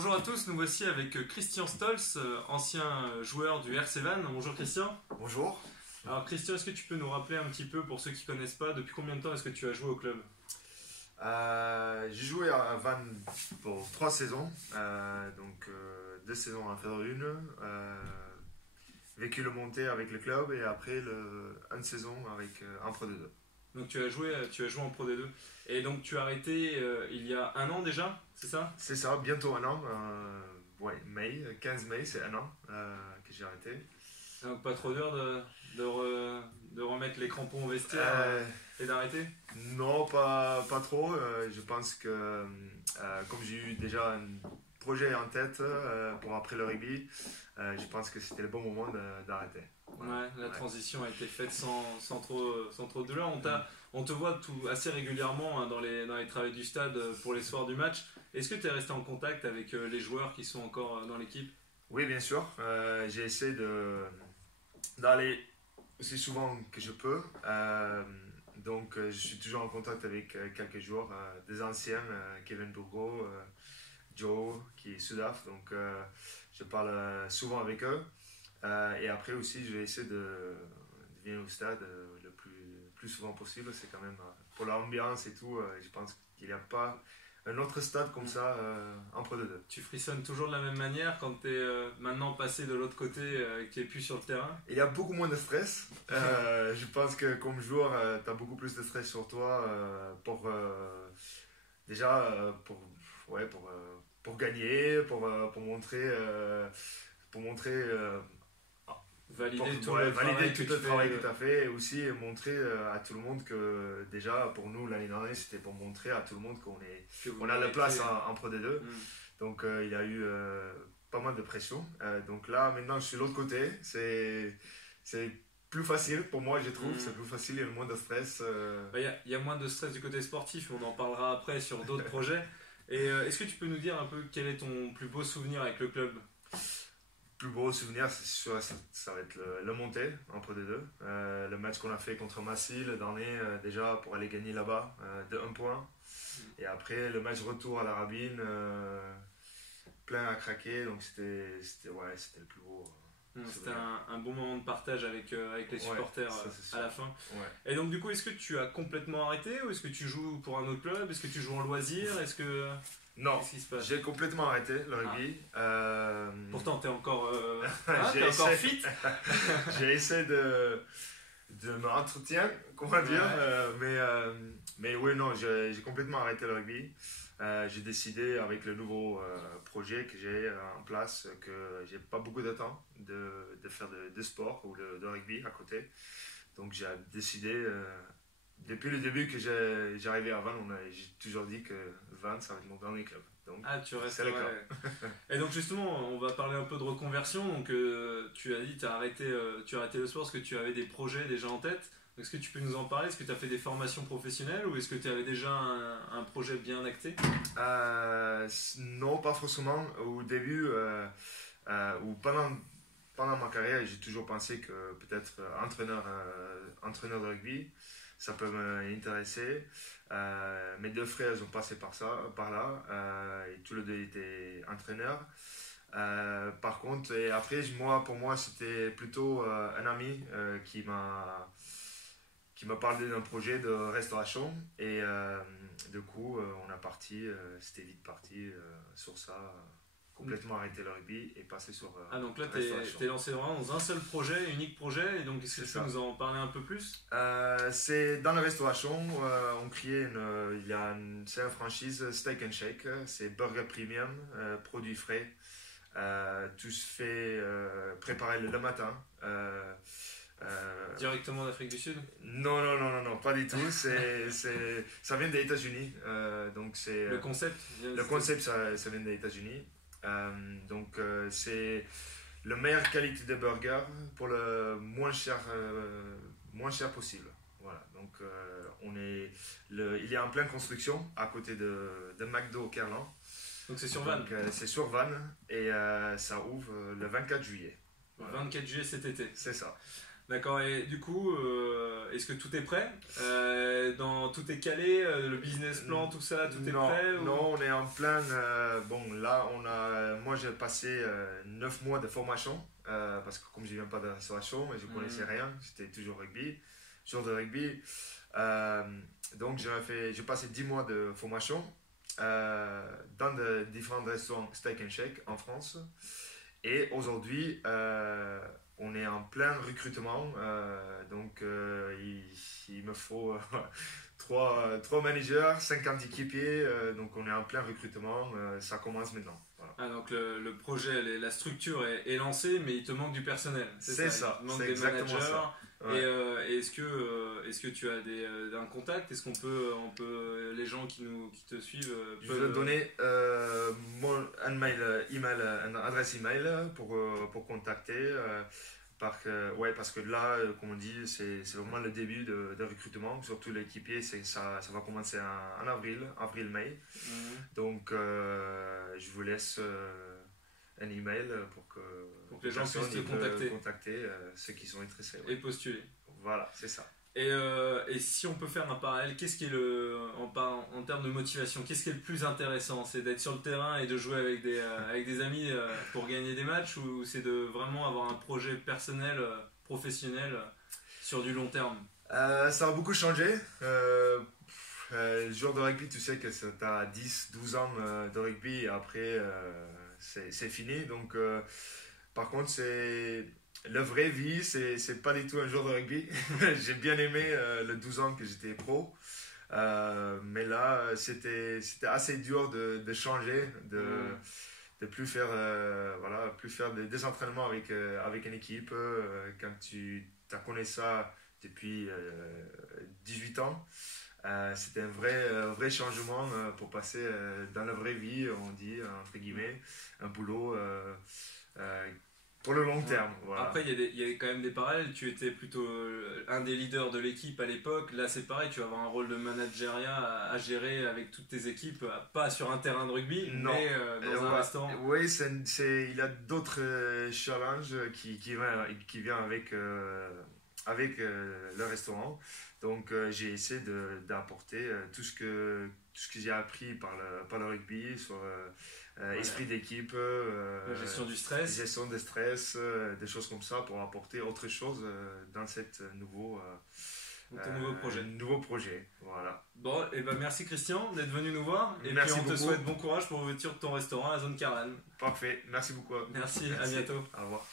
Bonjour à tous, nous voici avec Christian Stolz, ancien joueur du RC Vannes. Bonjour Christian. Bonjour. Alors Christian, est-ce que tu peux nous rappeler un petit peu, pour ceux qui ne connaissent pas, depuis combien de temps est-ce que tu as joué au club? J'ai joué à Vannes pour 3 saisons, 2 saisons à Fédéral 1, vécu le montée avec le club et après une saison avec un Pro D2. Donc tu as joué en Pro D2. Et donc tu as arrêté il y a un an déjà, c'est ça? C'est ça, bientôt un an, mai, 15 mai, c'est un an que j'ai arrêté. Donc pas trop dur de remettre les crampons au vestiaire et d'arrêter? Non, pas trop. Je pense que comme j'ai eu déjà un projet en tête pour après le rugby, je pense que c'était le bon moment d'arrêter. Ouais, la transition a été faite sans trop de douleur. On te voit assez régulièrement dans les travaux du stade pour les soirs du match. Est-ce que tu es resté en contact avec les joueurs qui sont encore dans l'équipe? Oui, bien sûr. J'ai essayé d'aller aussi souvent que je peux. Je suis toujours en contact avec quelques joueurs, des anciens, Kevin Bourgo, Joe, qui est Sudaf. Donc, je parle souvent avec eux. Et après aussi, je vais essayer de venir au stade le plus souvent possible. C'est quand même pour l'ambiance et tout. Je pense qu'il n'y a pas un autre stade comme ça en Pro D2. Tu frissonnes toujours de la même manière quand tu es maintenant passé de l'autre côté et que tu n'es plus sur le terrain? Il y a beaucoup moins de stress. Je pense que comme joueur, tu as beaucoup plus de stress sur toi pour gagner, pour montrer. Valider tout le le travail que tu as fait et aussi montrer à tout le monde que déjà pour nous l'année dernière c'était pour montrer à tout le monde qu'on a la place en Pro D2. Donc il y a eu pas mal de pression. Donc là maintenant je suis de l'autre côté, c'est plus facile pour moi, je trouve. C'est plus facile, il y a moins de stress. Il y a moins de stress du côté sportif, mais on en parlera après sur d'autres projets. Et est-ce que tu peux nous dire un peu quel est ton plus beau souvenir avec le club? Plus beau souvenir, c'est sûr, ça va être le montée en Pro D2. Le match qu'on a fait contre Massy le dernier, déjà pour aller gagner là-bas de 1 point. Et après le match retour à la Rabine, plein à craquer. Donc c'était le plus beau. C'était un bon moment de partage avec les supporters à la fin. Ouais. Et donc du coup, est-ce que tu as complètement arrêté ou est-ce que tu joues pour un autre club? Est-ce que tu joues en loisir? Non, qu'est-ce qui se passe? j'ai complètement arrêté le rugby. Pourtant, t'es encore, j'ai encore fit. J'ai essayé de me entretenir, comment dire, mais oui, non, j'ai complètement arrêté le rugby. J'ai décidé avec le nouveau projet que j'ai en place que j'ai pas beaucoup de temps de faire de sport ou de rugby à côté. Donc j'ai décidé, depuis le début que j'arrivais à Vannes, j'ai toujours dit que Vannes ça va être mon dernier club. Donc, tu restes, c'est le cas. Et donc justement, on va parler un peu de reconversion. Donc tu as dit tu as arrêté le sport parce que tu avais des projets déjà en tête. Est-ce que tu peux nous en parler? Est-ce que tu as fait des formations professionnelles ou est-ce que tu avais déjà un projet bien acté? Non, pas forcément. Au début, ou pendant ma carrière, j'ai toujours pensé que peut-être entraîneur de rugby, ça peut m'intéresser. Mes 2 frères ont passé par là, et tous les 2 étaient entraîneurs. Par contre, et après, pour moi, c'était plutôt un ami qui m'a parlé d'un projet de restauration et du coup c'était vite parti sur ça, complètement arrêter le rugby et passer sur donc là restauration. t'es lancé vraiment dans un seul projet, unique projet, et donc est-ce que tu peux nous en parler un peu plus? C'est dans la restauration, on crée c'est une franchise Steak and Shake, c'est burger premium, produits frais, tout se fait préparer le matin. Directement d'Afrique du Sud? Non, pas du tout. Ça vient des États-Unis. Donc le concept? Ça vient des États-Unis. C'est la meilleure qualité de burger pour le moins cher possible. Voilà. Donc il est en pleine construction à côté de McDo au Kerlan. Donc c'est sur Vannes? C'est sur Vannes et ça ouvre le 24 juillet. Le 24 juillet cet été. C'est ça. D'accord, et du coup, est-ce que tout est prêt? Tout est calé, le business plan, tout ça, tout est Non, prêt ou... non, on est en plein. Bon, là, moi j'ai passé 9 mois de formation parce que comme je viens pas de la restauration et je connaissais rien, j'étais toujours rugby, joueur de rugby. Euh, donc j'ai passé 10 mois de formation dans de différents restaurants Steak and Shake en France. Et aujourd'hui, on est en plein recrutement. Il me faut trois managers, 50 équipiers. Donc on est en plein recrutement. Ça commence maintenant. Voilà. Ah, donc le projet, la structure est lancée, mais il te manque du personnel. C'est ça, il te manque c'est des exactement managers. ça. Et Ouais. est-ce que tu as un contact? Est-ce les gens qui te suivent Je vais peuvent... donner une adresse email pour contacter. Parce que là, comme on dit, c'est vraiment le début de recrutement. Surtout l'équipier, ça va commencer en avril-mai. Donc, je vous laisse un email pour que les gens puissent te contacter ceux qui sont intéressés. Et postuler. Voilà, c'est ça. Et si on peut faire un parallèle, qu'est-ce qui est en termes de motivation, qu'est-ce qui est le plus intéressant? C'est d'être sur le terrain et de jouer avec des amis pour gagner des matchs, ou c'est de vraiment avoir un projet personnel, professionnel sur du long terme? Ça a beaucoup changé. Joueur de rugby, tu sais que tu as 10-12 ans de rugby et après c'est fini. Donc, par contre, la vraie vie, c'est pas du tout un joueur de rugby. J'ai bien aimé le 12 ans que j'étais pro. Mais là, c'était assez dur de changer, de plus faire, plus faire des entraînements avec une équipe. Quand tu as connu ça depuis 18 ans, c'était un vrai changement pour passer dans la vraie vie, on dit, entre guillemets, un boulot pour le long terme. Voilà. Après, il y a quand même des parallèles. Tu étais plutôt un des leaders de l'équipe à l'époque. Là, c'est pareil, tu vas avoir un rôle de managériat à gérer avec toutes tes équipes, pas sur un terrain de rugby, Non. mais dans un restaurant. Oui, il y a d'autres challenges qui viennent avec le restaurant. Donc, j'ai essayé d'apporter tout ce que j'ai appris par le rugby sur esprit d'équipe, la gestion du stress. Gestion de stress, des choses comme ça pour apporter autre chose dans cette nouveau projet. Nouveau projet, voilà. Bon, et ben merci Christian d'être venu nous voir. Et merci puis on te beaucoup. souhaite bon courage pour l'ouverture de ton restaurant à la zone Caran. Parfait, merci beaucoup. Merci, à bientôt. Au revoir.